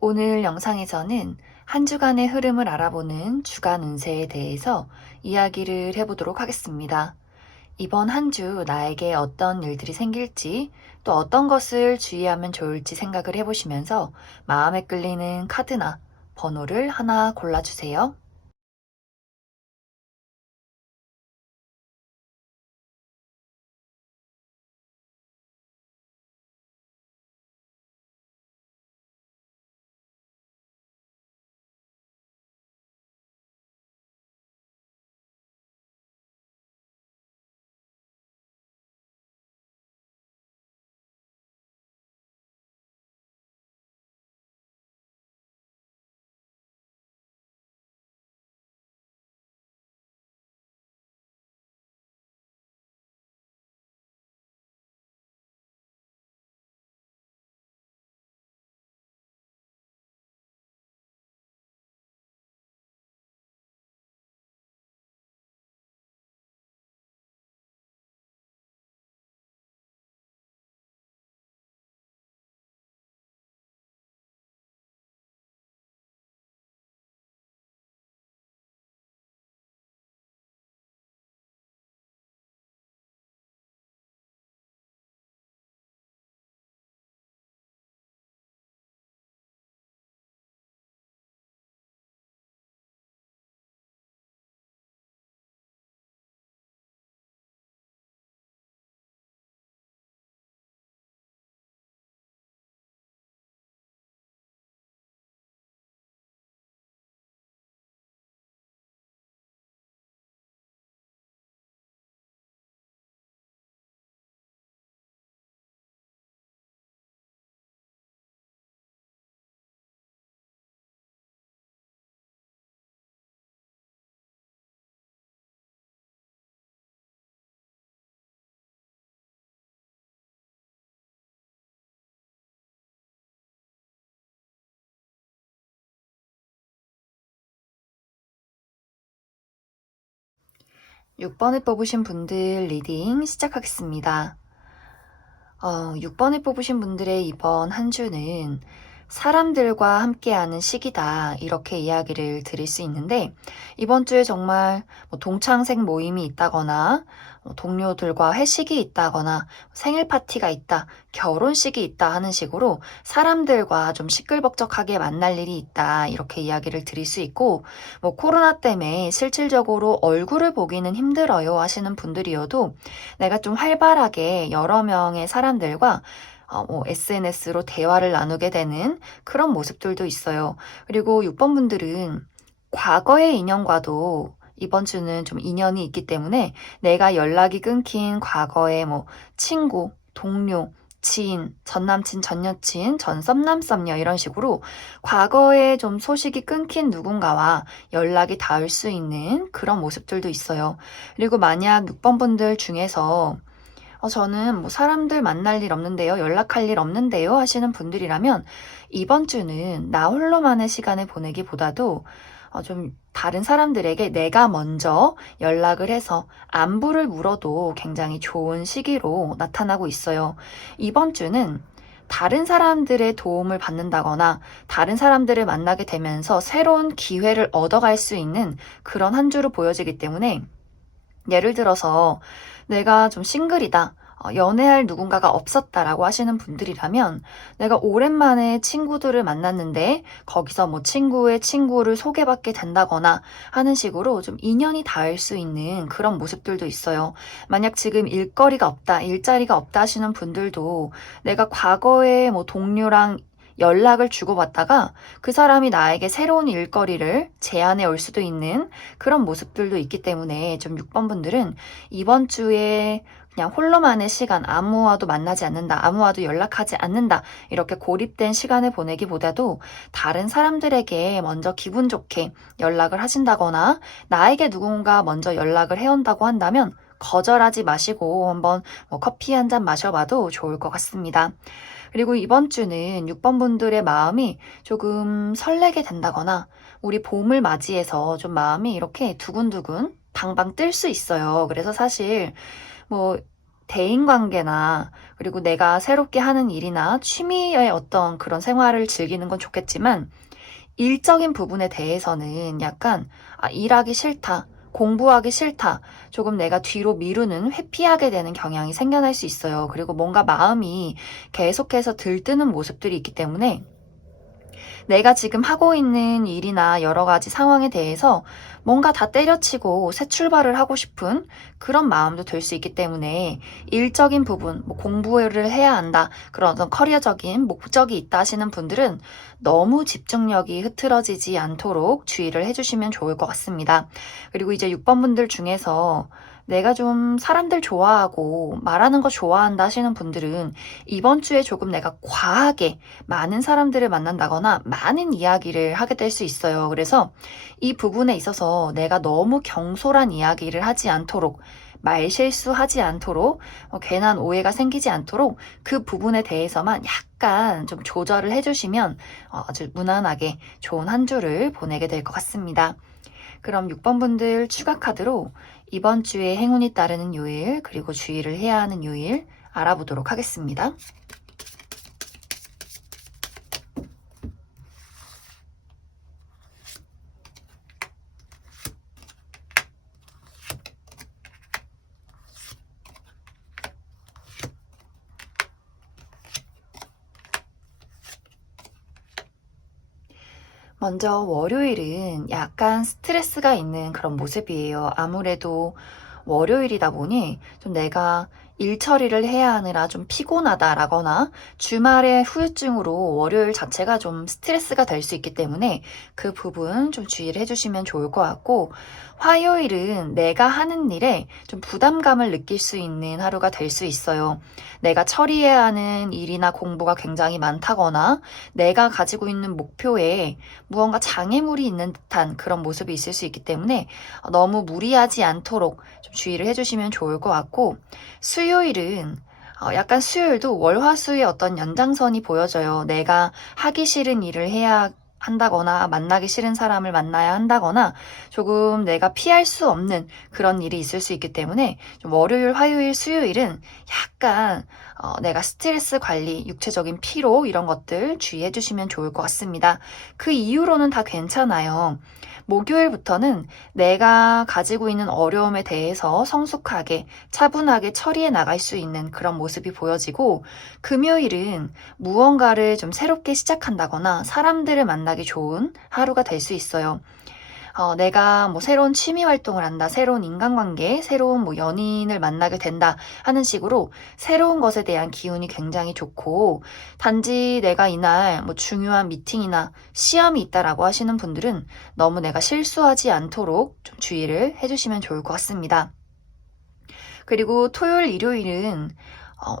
오늘 영상에서는 한 주간의 흐름을 알아보는 주간 운세에 대해서 이야기를 해보도록 하겠습니다. 이번 한 주 나에게 어떤 일들이 생길지 또 어떤 것을 주의하면 좋을지 생각을 해보시면서 마음에 끌리는 카드나 번호를 하나 골라주세요. 6번을 뽑으신 분들 리딩 시작하겠습니다. 6번을 뽑으신 분들의 이번 한 주는 사람들과 함께하는 시기다, 이렇게 이야기를 드릴 수 있는데, 이번 주에 정말 동창생 모임이 있다거나 동료들과 회식이 있다거나 생일 파티가 있다, 결혼식이 있다 하는 식으로 사람들과 좀 시끌벅적하게 만날 일이 있다, 이렇게 이야기를 드릴 수 있고, 코로나 때문에 실질적으로 얼굴을 보기는 힘들어요 하시는 분들이어도 내가 좀 활발하게 여러 명의 사람들과 SNS로 대화를 나누게 되는 그런 모습들도 있어요. 그리고 6번 분들은 과거의 인연과도 이번 주는 좀 인연이 있기 때문에 내가 연락이 끊긴 과거의 친구, 동료, 지인, 전남친, 전여친, 전 썸남, 썸녀 이런 식으로 과거에 좀 소식이 끊긴 누군가와 연락이 닿을 수 있는 그런 모습들도 있어요. 그리고 만약 6번 분들 중에서 저는 사람들 만날 일 없는데요, 연락할 일 없는데요 하시는 분들이라면 이번 주는 나 홀로만의 시간을 보내기보다도 좀 다른 사람들에게 내가 먼저 연락을 해서 안부를 물어도 굉장히 좋은 시기로 나타나고 있어요. 이번 주는 다른 사람들의 도움을 받는다거나 다른 사람들을 만나게 되면서 새로운 기회를 얻어갈 수 있는 그런 한 주로 보여지기 때문에, 예를 들어서 내가 좀 싱글이다, 연애할 누군가가 없었다라고 하시는 분들이라면 내가 오랜만에 친구들을 만났는데 거기서 친구의 친구를 소개받게 된다거나 하는 식으로 좀 인연이 닿을 수 있는 그런 모습들도 있어요. 만약 지금 일거리가 없다, 일자리가 없다 하시는 분들도 내가 과거에 동료랑 연락을 주고받다가 그 사람이 나에게 새로운 일거리를 제안해 올 수도 있는 그런 모습들도 있기 때문에 좀 6번 분들은 이번 주에 그냥 홀로만의 시간, 아무와도 만나지 않는다, 아무와도 연락하지 않는다, 이렇게 고립된 시간을 보내기보다도 다른 사람들에게 먼저 기분 좋게 연락을 하신다거나 나에게 누군가 먼저 연락을 해온다고 한다면 거절하지 마시고 한번 커피 한 잔 마셔봐도 좋을 것 같습니다. 그리고 이번 주는 6번 분들의 마음이 조금 설레게 된다거나 우리 봄을 맞이해서 좀 마음이 이렇게 두근두근 방방 뜰 수 있어요. 그래서 사실 뭐 대인관계나 그리고 내가 새롭게 하는 일이나 취미의 어떤 그런 생활을 즐기는 건 좋겠지만 일적인 부분에 대해서는 약간 일하기 싫다, 공부하기 싫다, 조금 내가 뒤로 미루는 회피하게 되는 경향이 생겨날 수 있어요. 그리고 뭔가 마음이 계속해서 들뜨는 모습들이 있기 때문에 내가 지금 하고 있는 일이나 여러 가지 상황에 대해서 뭔가 다 때려치고 새 출발을 하고 싶은 그런 마음도 들 수 있기 때문에 일적인 부분, 뭐 공부를 해야 한다, 그런 어떤 커리어적인 목적이 있다 하시는 분들은 너무 집중력이 흐트러지지 않도록 주의를 해주시면 좋을 것 같습니다. 그리고 이제 6번 분들 중에서 내가 좀 사람들 좋아하고 말하는 거 좋아한다 하시는 분들은 이번 주에 조금 내가 과하게 많은 사람들을 만난다거나 많은 이야기를 하게 될 수 있어요. 그래서 이 부분에 있어서 내가 너무 경솔한 이야기를 하지 않도록 말 실수하지 않도록 괜한 오해가 생기지 않도록 그 부분에 대해서만 약간 좀 조절을 해주시면 아주 무난하게 좋은 한 주를 보내게 될 것 같습니다. 그럼 6번 분들 추가 카드로 이번 주에 행운이 따르는 요일 그리고 주의를 해야 하는 요일 알아보도록 하겠습니다. 먼저 월요일은 약간 스트레스가 있는 그런 모습이에요. 아무래도 월요일이다 보니 좀 내가 일 처리를 해야 하느라 좀 피곤하다라거나 주말의 후유증으로 월요일 자체가 좀 스트레스가 될 수 있기 때문에 그 부분 좀 주의를 해주시면 좋을 것 같고, 화요일은 내가 하는 일에 좀 부담감을 느낄 수 있는 하루가 될 수 있어요. 내가 처리해야 하는 일이나 공부가 굉장히 많다거나 내가 가지고 있는 목표에 무언가 장애물이 있는 듯한 그런 모습이 있을 수 있기 때문에 너무 무리하지 않도록 좀 주의를 해주시면 좋을 것 같고, 수요일은 약간 수요일도 월화수의 어떤 연장선이 보여져요. 내가 하기 싫은 일을 해야 한다거나 만나기 싫은 사람을 만나야 한다거나 조금 내가 피할 수 없는 그런 일이 있을 수 있기 때문에 좀 월요일, 화요일, 수요일은 약간 내가 스트레스 관리, 육체적인 피로 이런 것들 주의해 주시면 좋을 것 같습니다. 그 이후로는 다 괜찮아요. 목요일부터는 내가 가지고 있는 어려움에 대해서 성숙하게 차분하게 처리해 나갈 수 있는 그런 모습이 보여지고, 금요일은 무언가를 좀 새롭게 시작한다거나 사람들을 만나기 좋은 하루가 될 수 있어요. 내가 뭐 새로운 취미 활동을 한다, 새로운 인간관계, 새로운 뭐 연인을 만나게 된다 하는 식으로 새로운 것에 대한 기운이 굉장히 좋고, 단지 내가 이날 뭐 중요한 미팅이나 시험이 있다라고 하시는 분들은 너무 내가 실수하지 않도록 좀 주의를 해주시면 좋을 것 같습니다. 그리고 토요일, 일요일은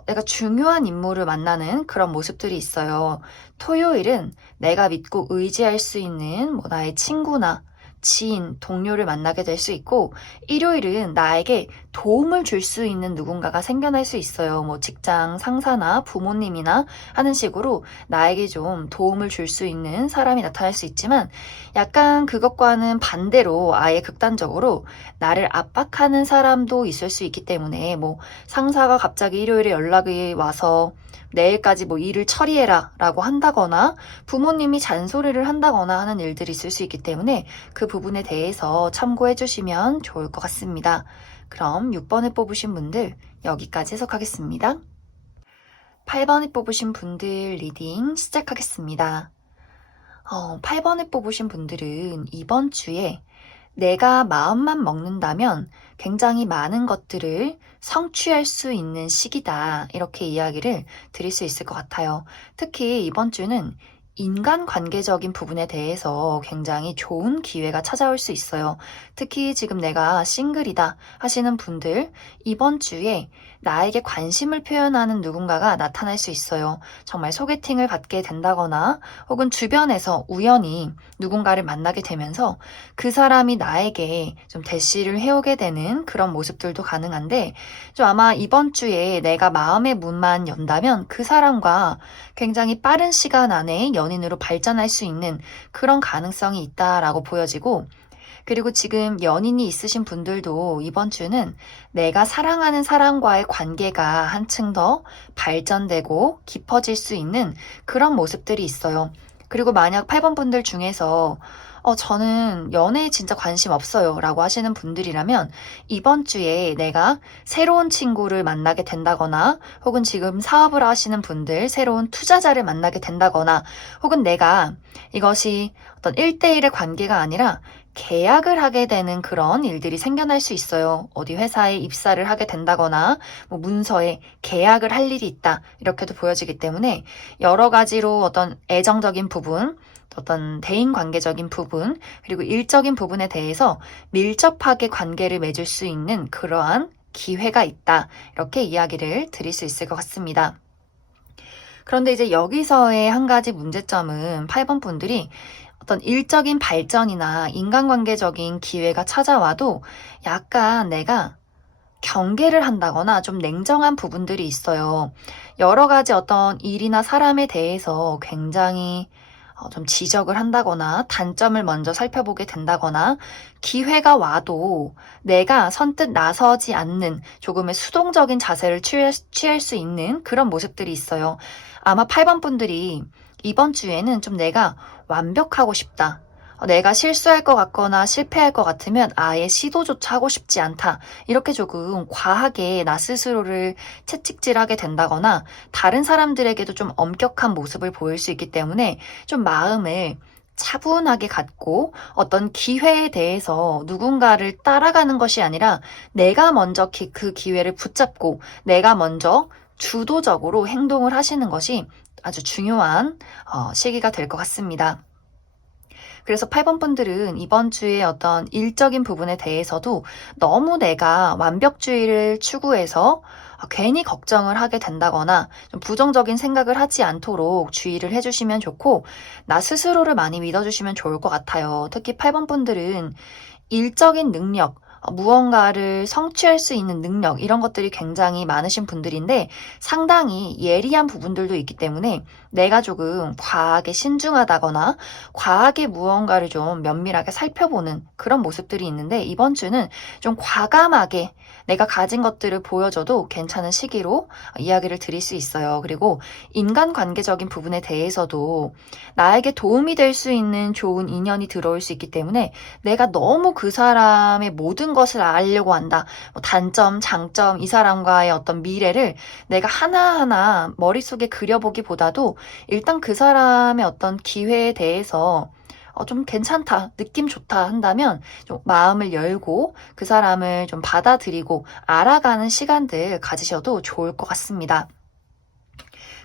내가 중요한 인물을 만나는 그런 모습들이 있어요. 토요일은 내가 믿고 의지할 수 있는 뭐 나의 친구나 지인, 동료를 만나게 될 수 있고, 일요일은 나에게 도움을 줄 수 있는 누군가가 생겨날 수 있어요. 뭐 직장 상사나 부모님이나 하는 식으로 나에게 좀 도움을 줄 수 있는 사람이 나타날 수 있지만, 약간 그것과는 반대로 아예 극단적으로 나를 압박하는 사람도 있을 수 있기 때문에, 뭐 상사가 갑자기 일요일에 연락이 와서 내일까지 뭐 일을 처리해라 라고 한다거나 부모님이 잔소리를 한다거나 하는 일들이 있을 수 있기 때문에 그 부분에 대해서 참고해 주시면 좋을 것 같습니다. 그럼 6번을 뽑으신 분들 여기까지 해석하겠습니다. 8번을 뽑으신 분들 리딩 시작하겠습니다. 8번을 뽑으신 분들은 이번 주에 내가 마음만 먹는다면 굉장히 많은 것들을 성취할 수 있는 시기다, 이렇게 이야기를 드릴 수 있을 것 같아요. 특히 이번 주는 인간관계적인 부분에 대해서 굉장히 좋은 기회가 찾아올 수 있어요. 특히 지금 내가 싱글이다 하시는 분들, 이번 주에 나에게 관심을 표현하는 누군가가 나타날 수 있어요. 정말 소개팅을 받게 된다거나 혹은 주변에서 우연히 누군가를 만나게 되면서 그 사람이 나에게 좀 대시를 해오게 되는 그런 모습들도 가능한데, 좀 아마 이번 주에 내가 마음의 문만 연다면 그 사람과 굉장히 빠른 시간 안에 연인으로 발전할 수 있는 그런 가능성이 있다라고 보여지고, 그리고 지금 연인이 있으신 분들도 이번 주는 내가 사랑하는 사람과의 관계가 한층 더 발전되고 깊어질 수 있는 그런 모습들이 있어요. 그리고 만약 8번 분들 중에서 저는 연애에 진짜 관심 없어요 라고 하시는 분들이라면 이번 주에 내가 새로운 친구를 만나게 된다거나 혹은 지금 사업을 하시는 분들 새로운 투자자를 만나게 된다거나 혹은 내가 이것이 어떤 1대1의 관계가 아니라 계약을 하게 되는 그런 일들이 생겨날 수 있어요. 어디 회사에 입사를 하게 된다거나 뭐 문서에 계약을 할 일이 있다 이렇게도 보여지기 때문에 여러 가지로 어떤 애정적인 부분 어떤 대인관계적인 부분 그리고 일적인 부분에 대해서 밀접하게 관계를 맺을 수 있는 그러한 기회가 있다. 이렇게 이야기를 드릴 수 있을 것 같습니다. 그런데 이제 여기서의 한 가지 문제점은 8번 분들이 어떤 일적인 발전이나 인간관계적인 기회가 찾아와도 약간 내가 경계를 한다거나 좀 냉정한 부분들이 있어요. 여러 가지 어떤 일이나 사람에 대해서 굉장히 좀 지적을 한다거나 단점을 먼저 살펴보게 된다거나 기회가 와도 내가 선뜻 나서지 않는 조금의 수동적인 자세를 취할 수 있는 그런 모습들이 있어요. 아마 8번 분들이 이번 주에는 좀 내가 완벽하고 싶다. 내가 실수할 것 같거나 실패할 것 같으면 아예 시도조차 하고 싶지 않다. 이렇게 조금 과하게 나 스스로를 채찍질하게 된다거나 다른 사람들에게도 좀 엄격한 모습을 보일 수 있기 때문에 좀 마음을 차분하게 갖고 어떤 기회에 대해서 누군가를 따라가는 것이 아니라 내가 먼저 그 기회를 붙잡고 내가 먼저 주도적으로 행동을 하시는 것이 아주 중요한 시기가 될 것 같습니다. 그래서 8번 분들은 이번 주에 어떤 일적인 부분에 대해서도 너무 내가 완벽주의를 추구해서 괜히 걱정을 하게 된다거나 좀 부정적인 생각을 하지 않도록 주의를 해주시면 좋고 나 스스로를 많이 믿어주시면 좋을 것 같아요. 특히 8번 분들은 일적인 능력, 무언가를 성취할 수 있는 능력 이런 것들이 굉장히 많으신 분들인데 상당히 예리한 부분들도 있기 때문에 내가 조금 과하게 신중하다거나 과하게 무언가를 좀 면밀하게 살펴보는 그런 모습들이 있는데 이번 주는 좀 과감하게 내가 가진 것들을 보여줘도 괜찮은 시기로 이야기를 드릴 수 있어요. 그리고 인간관계적인 부분에 대해서도 나에게 도움이 될 수 있는 좋은 인연이 들어올 수 있기 때문에 내가 너무 그 사람의 모든 것을 알려고 한다. 뭐 단점, 장점, 이 사람과의 어떤 미래를 내가 하나하나 머릿속에 그려보기보다도 일단 그 사람의 어떤 기회에 대해서 좀 괜찮다, 느낌 좋다 한다면 좀 마음을 열고 그 사람을 좀 받아들이고 알아가는 시간들 가지셔도 좋을 것 같습니다.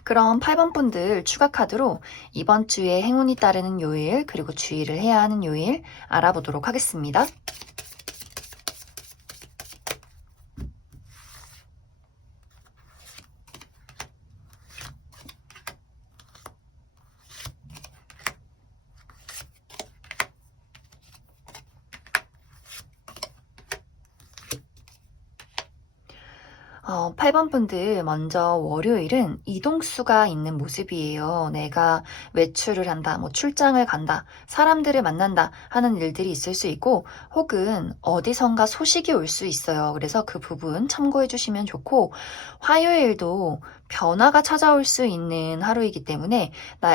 그럼 8번 분들 추가 카드로 이번 주에 행운이 따르는 요일 그리고 주의를 해야 하는 요일 알아보도록 하겠습니다. 8번 분들 먼저 월요일은 이동수가 있는 모습이에요. 내가 외출을 한다, 뭐 출장을 간다, 사람들을 만난다 하는 일들이 있을 수 있고 혹은 어디선가 소식이 올 수 있어요. 그래서 그 부분 참고해 주시면 좋고 화요일도 변화가 찾아올 수 있는 하루이기 때문에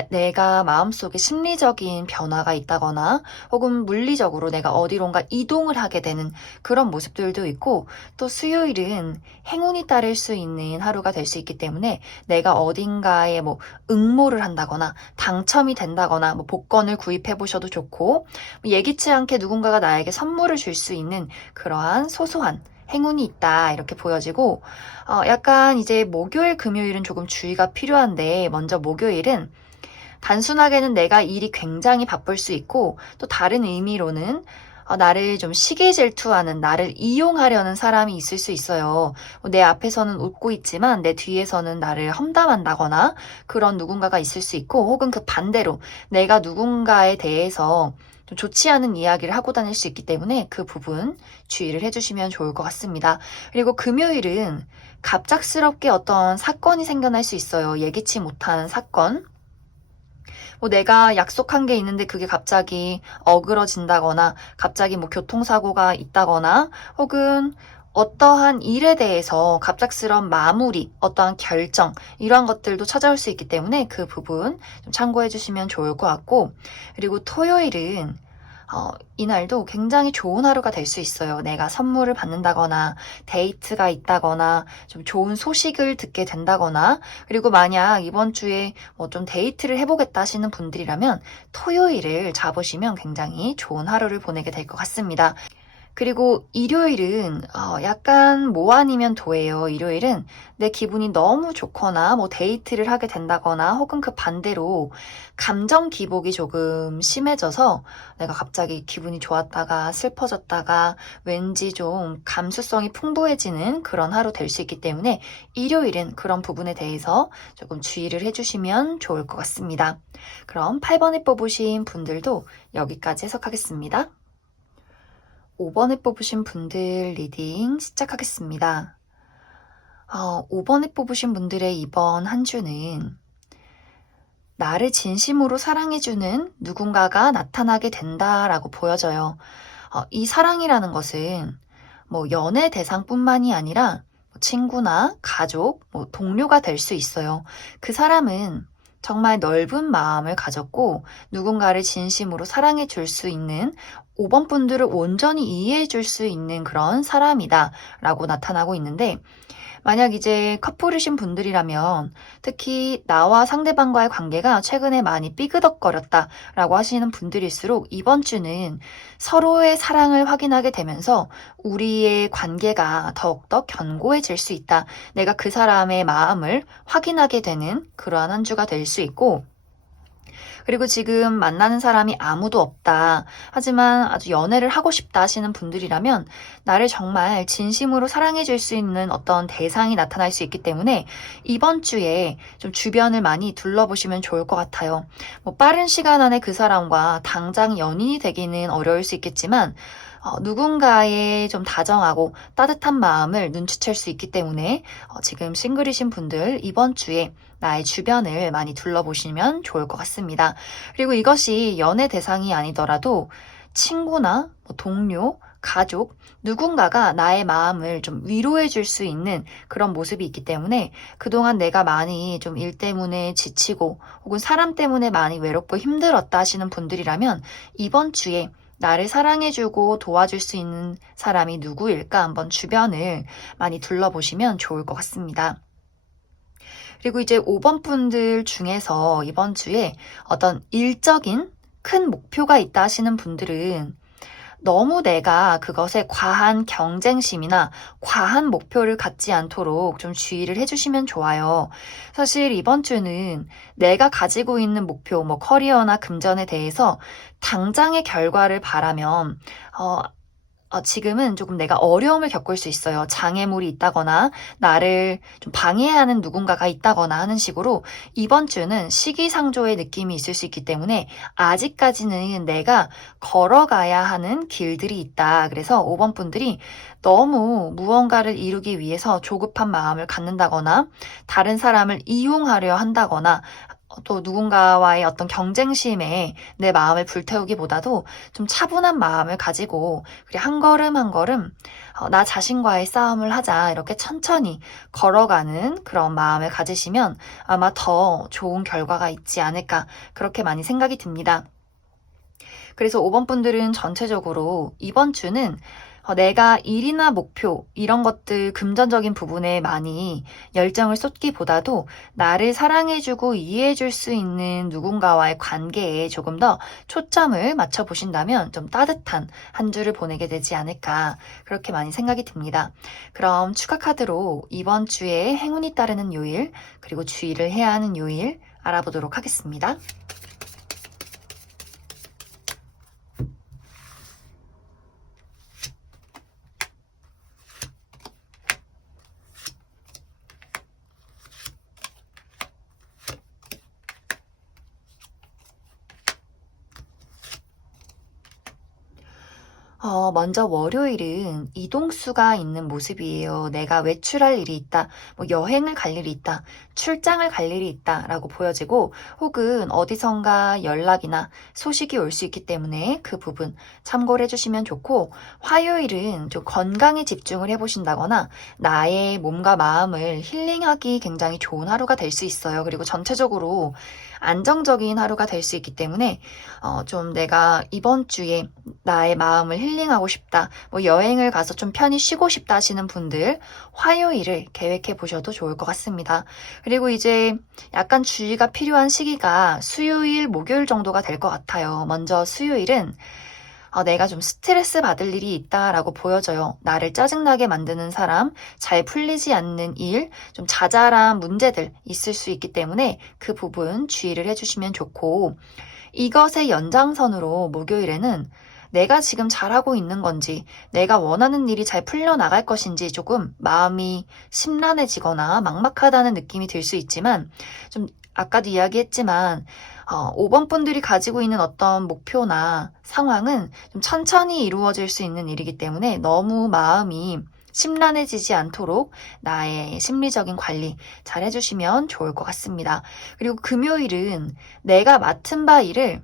내가 마음속에 심리적인 변화가 있다거나 혹은 물리적으로 내가 어디론가 이동을 하게 되는 그런 모습들도 있고 또 수요일은 행운이 따를 수 있는 하루가 될 수 있기 때문에 내가 어딘가에 뭐 응모를 한다거나 당첨이 된다거나 뭐 복권을 구입해 보셔도 좋고 예기치 않게 누군가가 나에게 선물을 줄 수 있는 그러한 소소한 행운이 있다 이렇게 보여지고 약간 이제 목요일 금요일은 조금 주의가 필요한데 먼저 목요일은 단순하게는 내가 일이 굉장히 바쁠 수 있고 또 다른 의미로는 나를 좀 시기 질투하는 나를 이용하려는 사람이 있을 수 있어요. 내 앞에서는 웃고 있지만 내 뒤에서는 나를 험담한다거나 그런 누군가가 있을 수 있고 혹은 그 반대로 내가 누군가에 대해서 좀 좋지 않은 이야기를 하고 다닐 수 있기 때문에 그 부분 주의를 해주시면 좋을 것 같습니다. 그리고 금요일은 갑작스럽게 어떤 사건이 생겨날 수 있어요. 예기치 못한 사건. 뭐 내가 약속한 게 있는데 그게 갑자기 어그러진다거나 갑자기 뭐 교통사고가 있다거나 혹은 어떠한 일에 대해서 갑작스러운 마무리, 어떠한 결정 이러한 것들도 찾아올 수 있기 때문에 그 부분 좀 참고해 주시면 좋을 것 같고, 그리고 토요일은 이날도 굉장히 좋은 하루가 될 수 있어요. 내가 선물을 받는다거나 데이트가 있다거나 좀 좋은 소식을 듣게 된다거나, 그리고 만약 이번 주에 뭐 좀 데이트를 해보겠다 하시는 분들이라면 토요일을 잡으시면 굉장히 좋은 하루를 보내게 될 것 같습니다. 그리고 일요일은 약간 뭐 아니면 도예요. 일요일은 내 기분이 너무 좋거나 뭐 데이트를 하게 된다거나 혹은 그 반대로 감정 기복이 조금 심해져서 내가 갑자기 기분이 좋았다가 슬퍼졌다가 왠지 좀 감수성이 풍부해지는 그런 하루 될 수 있기 때문에 일요일은 그런 부분에 대해서 조금 주의를 해주시면 좋을 것 같습니다. 그럼 8번에 뽑으신 분들도 여기까지 해석하겠습니다. 5번에 뽑으신 분들 리딩 시작하겠습니다. 5번에 뽑으신 분들의 이번 한 주는 나를 진심으로 사랑해주는 누군가가 나타나게 된다라고 보여져요. 이 사랑이라는 것은 뭐 연애 대상뿐만이 아니라 친구나 가족, 뭐 동료가 될 수 있어요. 그 사람은 정말 넓은 마음을 가졌고 누군가를 진심으로 사랑해 줄 수 있는, 5번 분들을 온전히 이해해 줄 수 있는 그런 사람이다 라고 나타나고 있는데, 만약 이제 커플이신 분들이라면 특히 나와 상대방과의 관계가 최근에 많이 삐그덕거렸다 라고 하시는 분들일수록 이번 주는 서로의 사랑을 확인하게 되면서 우리의 관계가 더욱더 견고해질 수 있다. 내가 그 사람의 마음을 확인하게 되는 그러한 한 주가 될 수 있고, 그리고 지금 만나는 사람이 아무도 없다. 하지만 아주 연애를 하고 싶다 하시는 분들이라면 나를 정말 진심으로 사랑해 줄 수 있는 어떤 대상이 나타날 수 있기 때문에 이번 주에 좀 주변을 많이 둘러보시면 좋을 것 같아요. 뭐 빠른 시간 안에 그 사람과 당장 연인이 되기는 어려울 수 있겠지만 누군가의 좀 다정하고 따뜻한 마음을 눈치챌 수 있기 때문에 지금 싱글이신 분들 이번 주에 나의 주변을 많이 둘러보시면 좋을 것 같습니다. 그리고 이것이 연애 대상이 아니더라도 친구나 뭐 동료, 가족, 누군가가 나의 마음을 좀 위로해 줄 수 있는 그런 모습이 있기 때문에 그동안 내가 많이 좀 일 때문에 지치고 혹은 사람 때문에 많이 외롭고 힘들었다 하시는 분들이라면 이번 주에 나를 사랑해주고 도와줄 수 있는 사람이 누구일까 한번 주변을 많이 둘러보시면 좋을 것 같습니다. 그리고 이제 5번 분들 중에서 이번 주에 어떤 일적인 큰 목표가 있다 하시는 분들은 너무 내가 그것에 과한 경쟁심이나 과한 목표를 갖지 않도록 좀 주의를 해주시면 좋아요. 사실 이번 주는 내가 가지고 있는 목표, 뭐 커리어나 금전에 대해서 당장의 결과를 바라면, 지금은 조금 내가 어려움을 겪을 수 있어요. 장애물이 있다거나 나를 좀 방해하는 누군가가 있다거나 하는 식으로 이번 주는 시기상조의 느낌이 있을 수 있기 때문에 아직까지는 내가 걸어가야 하는 길들이 있다. 그래서 5번 분들이 너무 무언가를 이루기 위해서 조급한 마음을 갖는다거나 다른 사람을 이용하려 한다거나 또 누군가와의 어떤 경쟁심에 내 마음을 불태우기보다도 좀 차분한 마음을 가지고 그래 한 걸음 한 걸음 나 자신과의 싸움을 하자, 이렇게 천천히 걸어가는 그런 마음을 가지시면 아마 더 좋은 결과가 있지 않을까, 그렇게 많이 생각이 듭니다. 그래서 5번 분들은 전체적으로 이번 주는 내가 일이나 목표 이런 것들 금전적인 부분에 많이 열정을 쏟기보다도 나를 사랑해주고 이해해줄 수 있는 누군가와의 관계에 조금 더 초점을 맞춰보신다면 좀 따뜻한 한 주를 보내게 되지 않을까, 그렇게 많이 생각이 듭니다. 그럼 추가 카드로 이번 주에 행운이 따르는 요일 그리고 주의를 해야 하는 요일 알아보도록 하겠습니다. 먼저 월요일은 이동수가 있는 모습이에요. 내가 외출할 일이 있다, 뭐 여행을 갈 일이 있다, 출장을 갈 일이 있다라고 보여지고, 혹은 어디선가 연락이나 소식이 올 수 있기 때문에 그 부분 참고를 해주시면 좋고, 화요일은 좀 건강에 집중을 해보신다거나 나의 몸과 마음을 힐링하기 굉장히 좋은 하루가 될 수 있어요. 그리고 전체적으로 안정적인 하루가 될 수 있기 때문에 좀 내가 이번 주에 나의 마음을 힐링하고 싶다, 뭐 여행을 가서 좀 편히 쉬고 싶다 하시는 분들 화요일을 계획해 보셔도 좋을 것 같습니다. 그리고 이제 약간 주의가 필요한 시기가 수요일, 목요일 정도가 될 것 같아요. 먼저 수요일은 내가 좀 스트레스 받을 일이 있다라고 보여져요. 나를 짜증나게 만드는 사람, 잘 풀리지 않는 일, 좀 자잘한 문제들 있을 수 있기 때문에 그 부분 주의를 해주시면 좋고, 이것의 연장선으로 목요일에는 내가 지금 잘하고 있는 건지, 내가 원하는 일이 잘 풀려나갈 것인지 조금 마음이 심란해지거나 막막하다는 느낌이 들 수 있지만, 좀 아까도 이야기했지만 5번 분들이 가지고 있는 어떤 목표나 상황은 좀 천천히 이루어질 수 있는 일이기 때문에 너무 마음이 심란해지지 않도록 나의 심리적인 관리 잘 해주시면 좋을 것 같습니다. 그리고 금요일은 내가 맡은 바 일을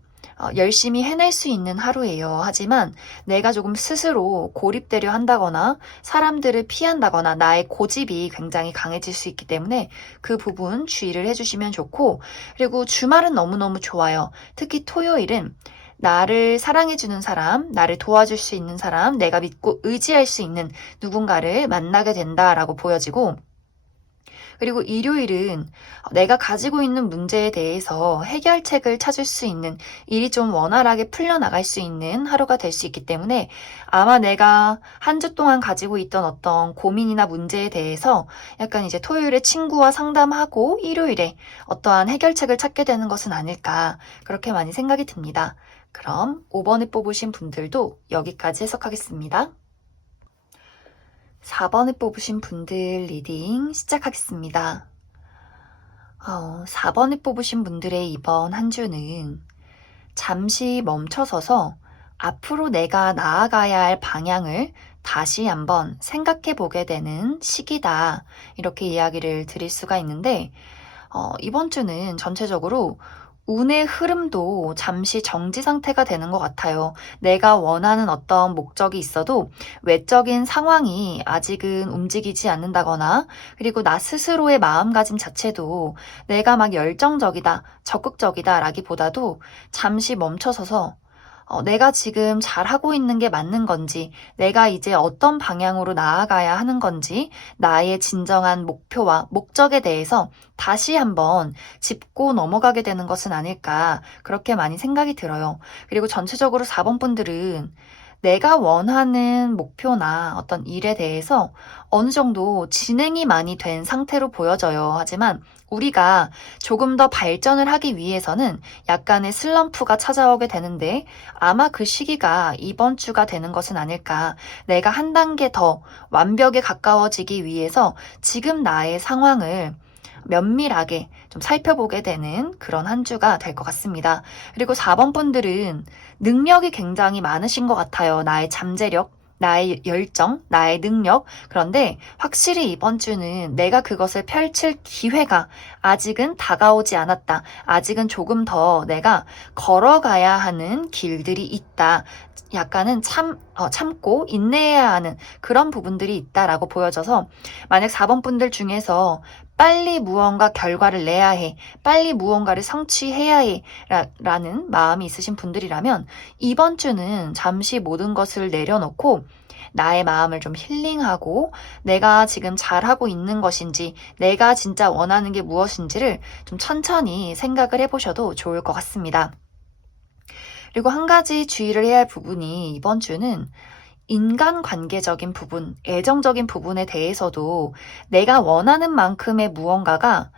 열심히 해낼 수 있는 하루예요. 하지만 내가 조금 스스로 고립되려 한다거나 사람들을 피한다거나 나의 고집이 굉장히 강해질 수 있기 때문에 그 부분 주의를 해주시면 좋고, 그리고 주말은 너무너무 좋아요. 특히 토요일은 나를 사랑해주는 사람, 나를 도와줄 수 있는 사람, 내가 믿고 의지할 수 있는 누군가를 만나게 된다라고 보여지고, 그리고 일요일은 내가 가지고 있는 문제에 대해서 해결책을 찾을 수 있는, 일이 좀 원활하게 풀려나갈 수 있는 하루가 될 수 있기 때문에 아마 내가 한 주 동안 가지고 있던 어떤 고민이나 문제에 대해서 약간 이제 토요일에 친구와 상담하고 일요일에 어떠한 해결책을 찾게 되는 것은 아닐까, 그렇게 많이 생각이 듭니다. 그럼 5번을 뽑으신 분들도 여기까지 해석하겠습니다. 4번을 뽑으신 분들 리딩 시작하겠습니다. 4번을 뽑으신 분들의 이번 한 주는 잠시 멈춰서서 앞으로 내가 나아가야 할 방향을 다시 한번 생각해 보게 되는 시기다, 이렇게 이야기를 드릴 수가 있는데, 이번 주는 전체적으로 운의 흐름도 잠시 정지 상태가 되는 것 같아요. 내가 원하는 어떤 목적이 있어도 외적인 상황이 아직은 움직이지 않는다거나, 그리고 나 스스로의 마음가짐 자체도 내가 막 열정적이다, 적극적이다 라기보다도 잠시 멈춰서서 내가 지금 잘하고 있는 게 맞는 건지, 내가 이제 어떤 방향으로 나아가야 하는 건지, 나의 진정한 목표와 목적에 대해서 다시 한번 짚고 넘어가게 되는 것은 아닐까, 그렇게 많이 생각이 들어요. 그리고 전체적으로 4번 분들은 내가 원하는 목표나 어떤 일에 대해서 어느 정도 진행이 많이 된 상태로 보여져요. 하지만 우리가 조금 더 발전을 하기 위해서는 약간의 슬럼프가 찾아오게 되는데, 아마 그 시기가 이번 주가 되는 것은 아닐까. 내가 한 단계 더 완벽에 가까워지기 위해서 지금 나의 상황을 면밀하게 좀 살펴보게 되는 그런 한 주가 될 것 같습니다. 그리고 4번 분들은 능력이 굉장히 많으신 것 같아요. 나의 잠재력, 나의 열정, 나의 능력. 그런데 확실히 이번 주는 내가 그것을 펼칠 기회가 아직은 다가오지 않았다. 아직은 조금 더 내가 걸어가야 하는 길들이 있다. 약간은 참고 인내해야 하는 그런 부분들이 있다라고 보여져서, 만약 4번 분들 중에서 빨리 무언가 결과를 내야 해, 빨리 무언가를 성취해야 해 라는 마음이 있으신 분들이라면 이번 주는 잠시 모든 것을 내려놓고 나의 마음을 좀 힐링하고 내가 지금 잘하고 있는 것인지, 내가 진짜 원하는 게 무엇인지를 좀 천천히 생각을 해보셔도 좋을 것 같습니다. 그리고 한 가지 주의를 해야 할 부분이, 이번 주는 인간관계적인 부분, 애정적인 부분에 대해서도 내가 원하는 만큼의 무언가가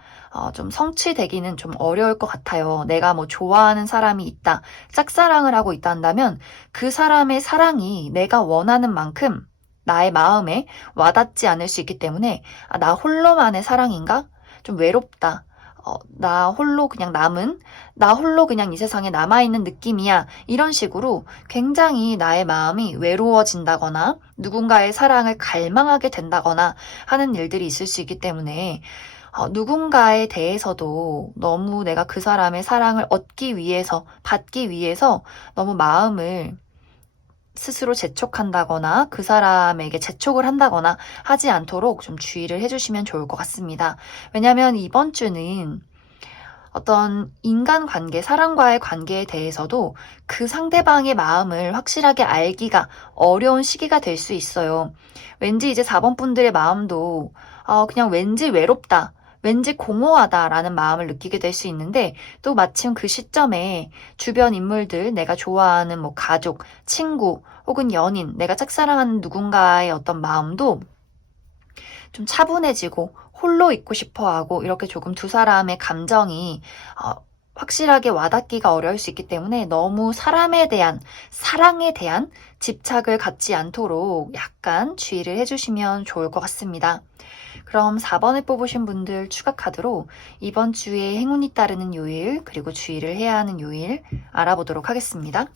좀 성취되기는 좀 어려울 것 같아요. 내가 뭐 좋아하는 사람이 있다, 짝사랑을 하고 있다 한다면 그 사람의 사랑이 내가 원하는 만큼 나의 마음에 와닿지 않을 수 있기 때문에 나 홀로만의 사랑인가? 좀 외롭다. 나 홀로 그냥 이 세상에 남아있는 느낌이야. 이런 식으로 굉장히 나의 마음이 외로워진다거나 누군가의 사랑을 갈망하게 된다거나 하는 일들이 있을 수 있기 때문에 누군가에 대해서도 너무 내가 그 사람의 사랑을 받기 위해서 너무 마음을 스스로 재촉한다거나 그 사람에게 재촉을 한다거나 하지 않도록 좀 주의를 해주시면 좋을 것 같습니다. 왜냐하면 이번 주는 어떤 인간관계, 사람과의 관계에 대해서도 그 상대방의 마음을 확실하게 알기가 어려운 시기가 될 수 있어요. 왠지 이제 4번 분들의 마음도 그냥 왠지 외롭다, 왠지 공허하다라는 마음을 느끼게 될 수 있는데 또 마침 그 시점에 주변 인물들, 내가 좋아하는 뭐 가족, 친구 혹은 연인, 내가 짝사랑하는 누군가의 어떤 마음도 좀 차분해지고 홀로 있고 싶어하고 이렇게 조금 두 사람의 감정이 확실하게 와닿기가 어려울 수 있기 때문에 너무 사랑에 대한 집착을 갖지 않도록 약간 주의를 해주시면 좋을 것 같습니다. 그럼 4번을 뽑으신 분들 추가 카드로 이번 주에 행운이 따르는 요일 그리고 주의를 해야 하는 요일 알아보도록 하겠습니다.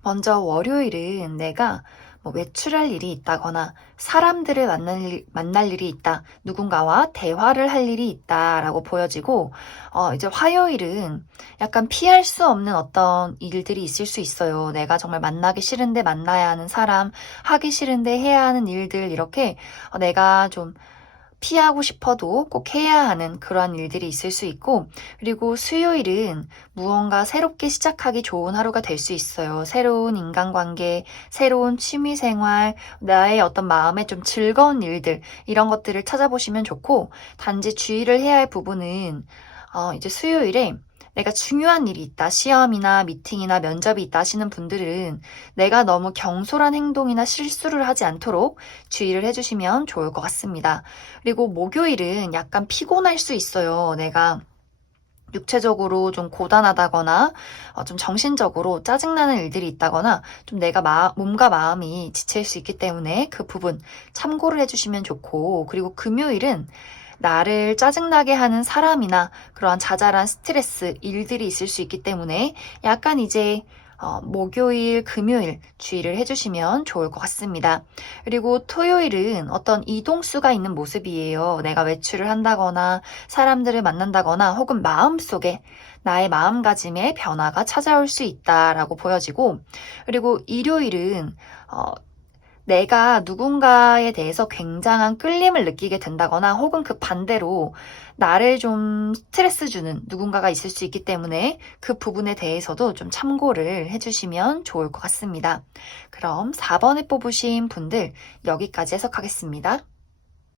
먼저 월요일은 내가 뭐 외출할 일이 있다거나 사람들을 만날 일이 있다, 누군가와 대화를 할 일이 있다라고 보여지고 이제 화요일은 약간 피할 수 없는 어떤 일들이 있을 수 있어요. 내가 정말 만나기 싫은데 만나야 하는 사람, 하기 싫은데 해야 하는 일들 이렇게 내가 좀 피하고 싶어도 꼭 해야 하는 그러한 일들이 있을 수 있고 그리고 수요일은 무언가 새롭게 시작하기 좋은 하루가 될 수 있어요. 새로운 인간관계, 새로운 취미생활, 나의 어떤 마음에 좀 즐거운 일들 이런 것들을 찾아보시면 좋고 단지 주의를 해야 할 부분은 이제 수요일에 내가 중요한 일이 있다, 시험이나 미팅이나 면접이 있다 하시는 분들은 내가 너무 경솔한 행동이나 실수를 하지 않도록 주의를 해주시면 좋을 것 같습니다. 그리고 목요일은 약간 피곤할 수 있어요. 내가 육체적으로 좀 고단하다거나 좀 정신적으로 짜증나는 일들이 있다거나 좀 내가 몸과 마음이 지칠 수 있기 때문에 그 부분 참고를 해주시면 좋고 그리고 금요일은 나를 짜증나게 하는 사람이나 그러한 자잘한 스트레스, 일들이 있을 수 있기 때문에 약간 이제 목요일, 금요일 주의를 해주시면 좋을 것 같습니다. 그리고 토요일은 어떤 이동수가 있는 모습이에요. 내가 외출을 한다거나 사람들을 만난다거나 혹은 마음속에 나의 마음가짐에 변화가 찾아올 수 있다라고 보여지고 그리고 일요일은 내가 누군가에 대해서 굉장한 끌림을 느끼게 된다거나 혹은 그 반대로 나를 좀 스트레스 주는 누군가가 있을 수 있기 때문에 그 부분에 대해서도 좀 참고를 해주시면 좋을 것 같습니다. 그럼 4번을 뽑으신 분들 여기까지 해석하겠습니다.